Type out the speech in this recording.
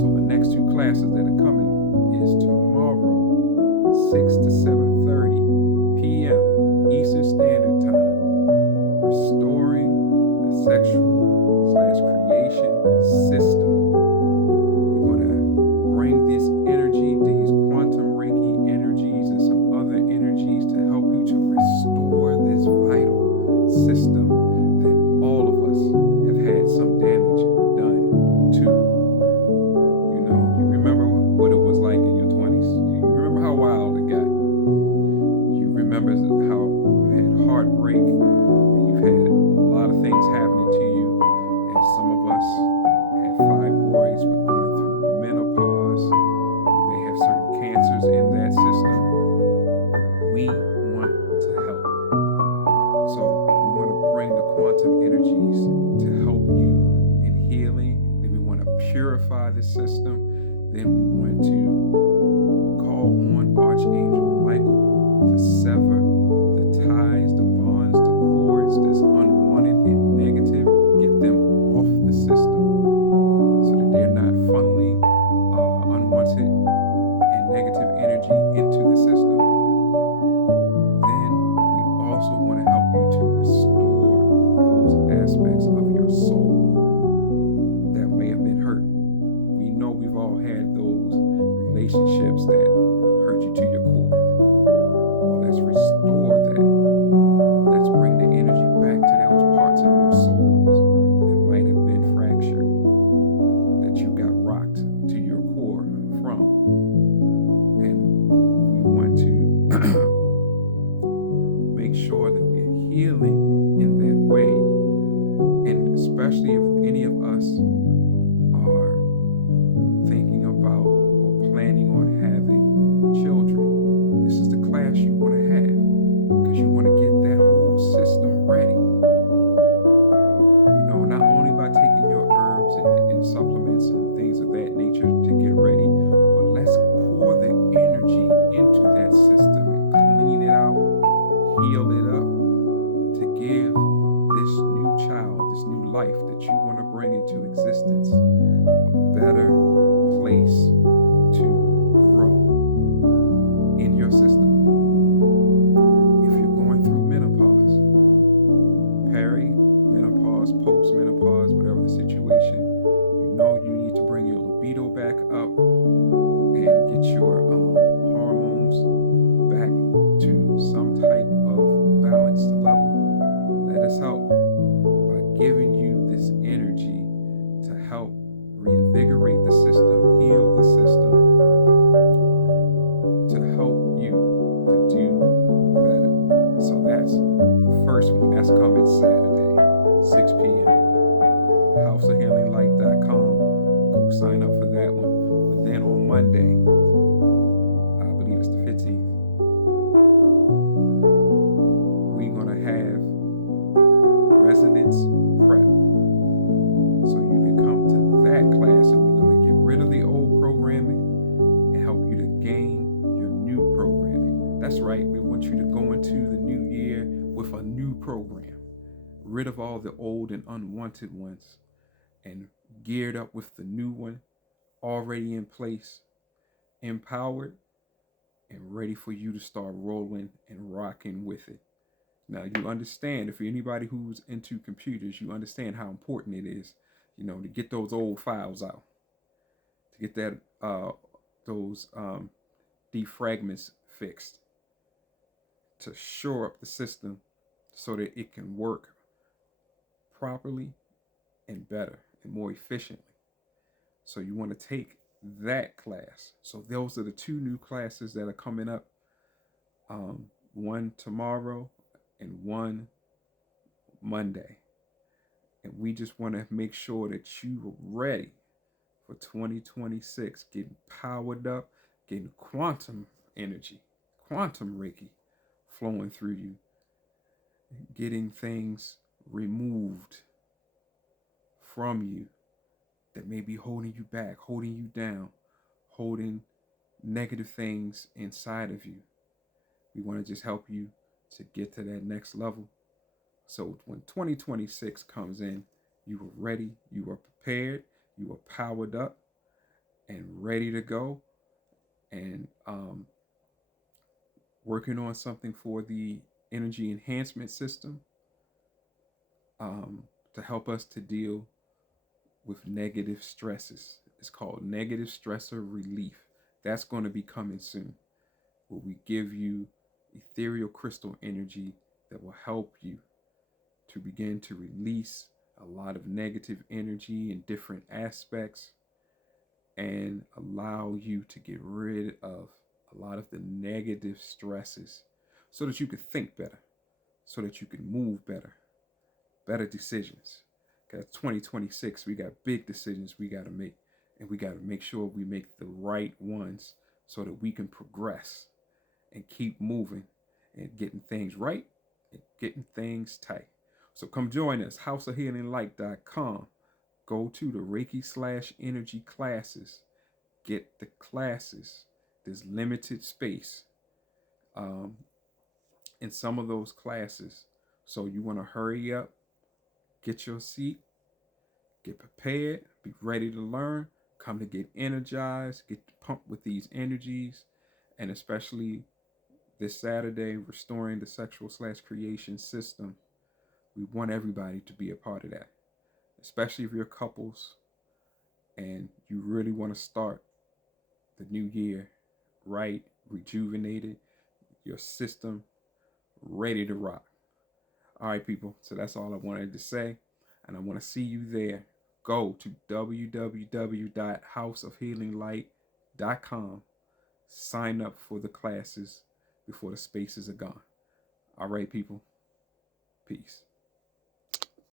So the next two classes that are coming is tomorrow, 6 to 7:30 p.m. Eastern Standard Time. Restoring the sexual slash creation system. We're going to bring this energy, these quantum Reiki energies, and some other energies to help you to restore this vital system that all of us have had some damage done to. You remember what it was like in your 20s. You remember how wild it got. You remember how you had heartbreak and you've had a lot of things happening to you. And some of us had fibroids, we're going through menopause, we may have certain cancers in that system. We want to help. So we want to bring the quantum energies to help you in healing. Then we want to purify the system. Then we want to call on Archangel Michael to sever the ties, the bonds, the cords that's unwanted and negative, get them off the system so that they're not funneling unwanted and negative energy into the system. Then we also want to help you to restore those aspects of your soul that may have been hurt. We know we've all had those relationships that hurt you to your core. Well, let's restore that. Let's bring the energy back to those parts of your souls that might have been fractured, that you got rocked to your core from. And we want to make sure that we're healing in that way. And especially if any of us are thinking about or planning on having children, this is the class you want to have because you want to get that whole system ready. Not only by taking your herbs and supplements and things of that nature to get ready, but let's pour the energy into that system and clean it out, heal it up to give this new child, this new life that you want to bring into existence, a better place to grow in your system. If you're going through menopause, peri-menopause, post-menopause, whatever the situation, you need to bring your libido back up and get your hormones back to some type of balanced level. Let us help by giving you this energy to help reinvigorate the system, heal the system, to help you to do better. So that's the first one. That's coming Saturday, 6 p.m. houseofhealinglight.com. Go sign up for that one. But then on Monday, I believe it's the 15th, we're going to have resonance prep. So you can come to that class and we're going to get rid of the old programming and help you to gain your new programming. That's right, we want you to go into the new year with a new program, rid of all the old and unwanted ones and geared up with the new one already in place, empowered and ready for you to start rolling and rocking with it. Now, you understand, if you're anybody who's into computers, you understand how important it is, to get those old files out, to get that those defragments fixed, to shore up the system so that it can work properly and better and more efficiently. So you want to take that class. So those are the two new classes that are coming up. One tomorrow and one Monday. And we just want to make sure that you are ready for 2026, getting powered up, getting quantum energy, quantum Reiki flowing through you, getting things removed from you that may be holding you back, holding you down, holding negative things inside of you. We want to just help you to get to that next level. So when 2026 comes in, you are ready, you are prepared, you are powered up, and ready to go, and working on something for the energy enhancement system, to help us to deal with negative stresses. It's called negative stressor relief. That's going to be coming soon, where we give you ethereal crystal energy that will help you to begin to release a lot of negative energy in different aspects and allow you to get rid of a lot of the negative stresses so that you can think better, so that you can move better, better decisions. Because 2026, we got big decisions we got to make, and we got to make sure we make the right ones so that we can progress and keep moving and getting things right and getting things tight. So come join us, houseofhealinglight.com. Go to the Reiki/energy classes. Get the classes. There's limited space in some of those classes. So you want to hurry up, get your seat, get prepared, be ready to learn, come to get energized, get pumped with these energies, and especially this Saturday, restoring the sexual/creation system. We want everybody to be a part of that, especially if you're couples and you really want to start the new year right, rejuvenated, your system ready to rock. All right, people. So that's all I wanted to say. And I want to see you there. Go to www.houseofhealinglight.com. Sign up for the classes before the spaces are gone. All right, people. Peace.